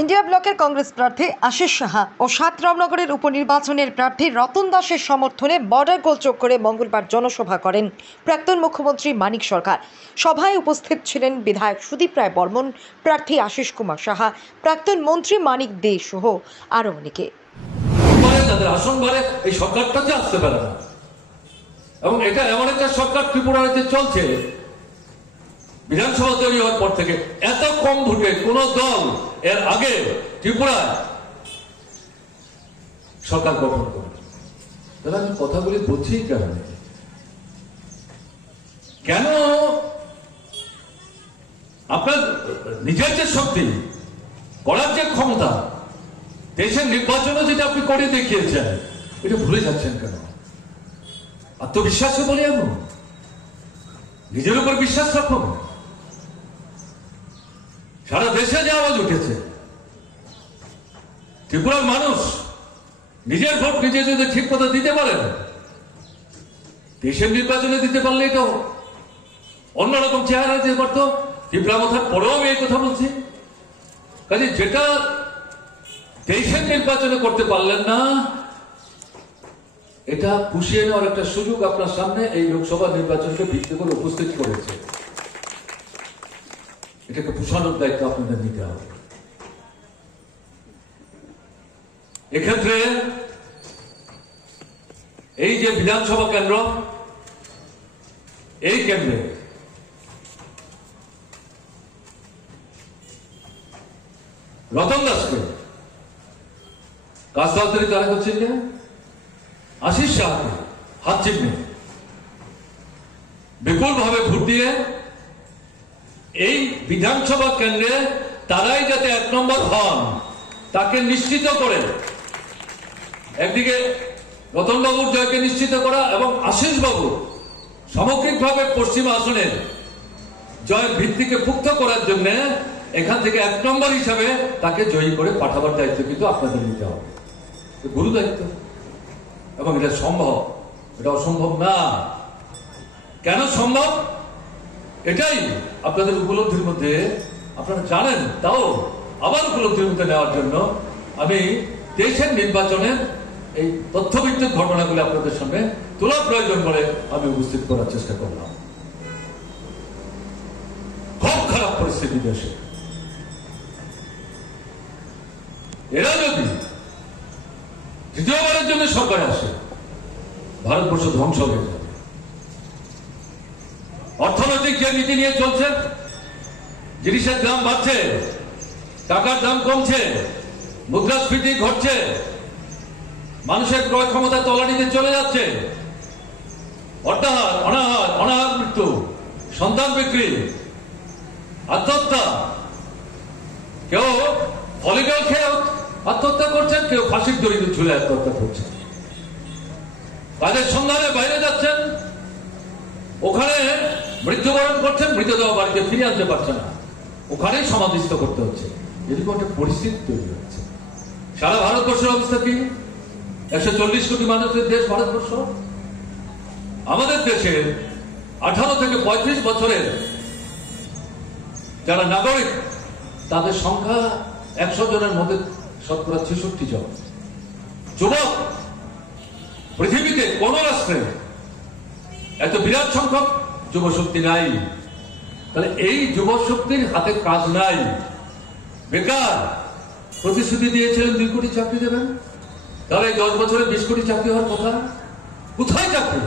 India ব্লকের কংগ্রেস প্রার্থী আশিস সাহা ও ৭ রামনগরের উপনির্বাচনের প্রার্থী রতন দাসের সমর্থনে বর্ডার গোল চোখ করে মঙ্গলবার জনসভা করেন প্রাক্তন মুখ্যমন্ত্রী মানিক সরকার। সভায় উপস্থিত ছিলেন বিধায়ক সুদীপ রায় বর্মন, প্রার্থী আশিস কুমার সাহা, প্রাক্তন মন্ত্রী মানিক দে সহ আরও অনেকে। এই সরকারটা যে আসতে পারে না, এবং এটা এমন একটা সরকার ত্রিপুরার যে চলছে, বিধানসভা তৈরি হওয়ার পর থেকে এত কম ভোটে কোন দল এর আগে ত্রিপুরায় সরকার গঠন করে। তাহলে আমি কথাগুলি বলছি কেন আপনার নিজের যে শক্তি, করার যে ক্ষমতা, দেশের নির্বাচনে যেটা আপনি করে দেখিয়েছেন, এটা ভুলে যাচ্ছেন কেন? আত্মবিশ্বাসে বলি আমি, নিজের উপর বিশ্বাস রাখুন। সারা দেশে যে আওয়াজ উঠেছে, ত্রিপুরার মানুষ নিজের ভোট নিজে যদি ঠিক মতো দিতে পারেন, দেশের নির্বাচনে দিতে পারলেই তো অন্যরকম চেহারা দিতে পারতো। ত্রিপুরা মাথার পরেও আমি এই কথা বলছি, কাজে যেটা দেশের নির্বাচনে করতে পারলেন না, এটা পুষিয়ে নেওয়ার একটা সুযোগ আপনার সামনে এই লোকসভা নির্বাচনকে ভিত্তি করে উপস্থিত করেছে। এটাকে পুষানোর দায়িত্ব আপনাদের নিতে হবে। এক্ষেত্রে এই যে বিধানসভা কেন্দ্র, এই কেন্দ্রে রতন দাসকে কাজ তাড়াতাড়ি তারা করছেন না, আশিস সাহাকে হাত চিহ্নে বিপুল ভাবে ভোট দিয়ে এই বিধানসভা কেন্দ্রে তারাই যাতে ১ নম্বর হন, তাকে নিশ্চিত করে, একদিকে রতন বাবুর জয়কে নিশ্চিত করা এবং আশিস বাবু সামগ্রিকভাবে পশ্চিম আসনের জয়ের ভিত্তিকে পুক্ত করার জন্য এখান থেকে ১ নম্বর হিসাবে তাকে জয়ী করে পাঠাবার দায়িত্ব কিন্তু আপনাদের নিতে হবে। গুরু দায়িত্ব, এবং এটা সম্ভব, এটা অসম্ভব না। কেন সম্ভব? এটাই আপনাদের উপলব্ধির মধ্যে, আপনারা জানেন, তাও আবার উপলব্ধির মধ্যে নেওয়ার জন্য আমি দেশের নির্বাচনের এই তথ্যভিত্তিক ঘটনাগুলি আপনাদের সামনে তোলা প্রয়োজন বলে আমি উপস্থিত করার চেষ্টা করলাম। খুব খারাপ পরিস্থিতি দেশে, এরা যদি দ্বিতীয়বারের জন্য সরকারে আসে, ভারতবর্ষ ধ্বংস হয়ে যাবে। অর্থনৈতিক যে নীতি নিয়ে চলছে, জিনিসের দাম বাড়ছে, টাকার দাম কমছে, মুদ্রাস্ফীতি ঘটছে, মানুষের ক্রয় ক্ষমতা তলানিতে চলে যাচ্ছে, অর্থাহার, অনাহার মৃত্যু, সন্তান বিক্রি, আত্মহত্যা, কেউ ভলিবল খেয়ে আত্মহত্যা করছেন, কেউ ফাঁসির দড়িতে ঝুলে আত্মহত্যা করছেন, কাজের সন্ধানে বাইরে যাচ্ছেন, ওখানে মৃত্যুবরণ করছেন, মৃতদেহ বাড়িতে ফিরে আনতে পারছে না, ওখানেই সমাধিস্থ করতে হচ্ছে। এরকম একটা পরিস্থিতি তৈরি হচ্ছে। সারা ভারতবর্ষের অবস্থা কি? ১৪০ কোটি মানুষের দেশ ভারতবর্ষ। আমাদের দেশের 18 থেকে 35 বছরের যারা নাগরিক, তাদের সংখ্যা 100 জনের মধ্যে শতকরা 66 জন। যুবক পৃথিবীতে কোন রাষ্ট্রে এত বিরাট সংখ্যক যুবশক্তি নাই। তাহলে এই যুবশক্তির হাতে কাজ নাই, বেকার। প্রতিশ্রুতি দিয়েছিলেন 2 কোটি চাকরি দেবেন, তাহলে 10 বছরে 20 কোটি চাকরি হওয়ার কথা, কোথায় চাকরি?